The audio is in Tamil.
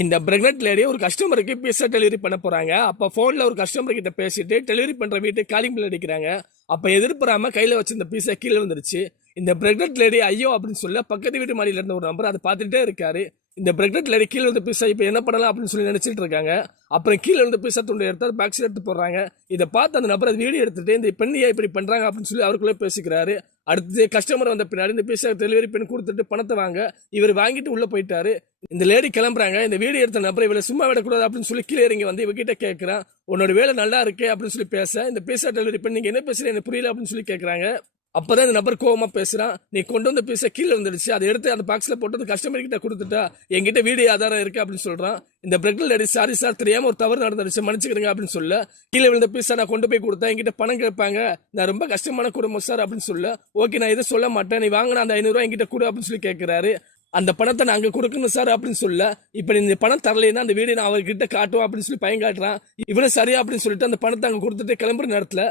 இந்த பிரெக்னென்ட் லேடி ஒரு கஸ்டமருக்கு பீஸா டெலிவரி பண்ண போறாங்க. அப்ப போன்ல ஒரு கஸ்டமர் கிட்ட பேசிட்டு டெலிவரி பண்ற வீட்டுக்கு காலிங் பில் அடிக்கிறாங்க. அப்ப எதிர்பாராம கையில வச்சிருந்த பீஸா கீழே வந்துருச்சு. இந்த பிரெக்னென்ட் லேடி ஐயோ அப்படின்னு சொல்ல பக்கத்து வீட்டு மாடியில இருந்த ஒரு நபர் அதை பார்த்துட்டே இருக்காரு. இந்த பிரெக்னென்ட் லேடி கீழே வந்து பீஸா இப்ப என்ன பண்ணலாம் அப்படின்னு சொல்லி நினைச்சிட்டு இருக்காங்க. அப்புறம் கீழே வந்து பீஸா துண்டு எடுத்து பேக் சைடு எடுத்து போடுறாங்க. இதை பார்த்து அந்த நபர் வீடியோ எடுத்துட்டு இந்த பெண்ணியா இப்படி பண்றாங்க அப்படின்னு சொல்லி அவருக்குள்ளே பேசிக்கிறாரு. அடுத்து கஸ்டமர் வந்த பின்னாடி இந்த பீஸா டெலிவரி பண்ணி கொடுத்துட்டு பணத்தை வாங்க இவர் வாங்கிட்டு உள்ள போயிட்டாரு. இந்த லேடி கிளம்புறாங்க. இந்த வீடியோ எடுத்த நபரை இவளை சும்மா விடக்கூடாது அப்படின்னு சொல்லி கீழே இறங்கி வந்து இவகிட்ட கேட்கறான். உன்னோட வேலை நல்லா இருக்கு அப்படின்னு சொல்லி பேச இந்த பீஸா டெலிவரி பண்ணி நீங்க என்ன பேசுறீங்க எனக்கு புரியல அப்படின்னு சொல்லி கேட்கறாங்க. அப்பதான் இந்த நபர் கோவமா பேசுறான். நீ கொண்டு வந்த பீஸா கீழே வந்துடுச்சு, அதை எடுத்து அந்த பாக்ஸ்ல போட்டு கஸ்டமர் கிட்ட கொடுத்துட்டா, என்கிட்ட வீடியோ ஆதாரம் இருக்கு அப்படின்னு சொல்றான். இந்த பிரெக்னென்ட் லேடி சாரி சார் தெரியாம ஒரு தவறு நடந்துருச்சு மன்னிச்சுக்கிறேங்க அப்படின்னு சொல்ல, கீழே விழுந்த பீஸா நான் கொண்டு போய் கொடுத்தேன், என்கிட்ட பணம் கேட்பாங்க, நான் ரொம்ப கஷ்டமான குடும்பம் சார் அப்படின்னு சொல்ல, ஓகே நான் எதுவும் சொல்ல மாட்டேன், நீ வாங்கின அந்த 500 ரூபாய் என்கிட்ட கொடு அப்படின்னு சொல்லி கேட்கிறாரு. அந்த பணத்தை நாங்க கொடுக்கணும் சார் அப்படின்னு சொல்ல, இப்ப இந்த பணம் தரலைன்னா அந்த வீடியோ நான் அவர்கிட்ட காட்டுவோம் அப்படின்னு சொல்லி பயம் காட்டுறான். இவனும் சரியா அப்படின்னு சொல்லிட்டு அந்த பணத்தை அங்க கொடுத்துட்டு கிளம்புற நேரத்துல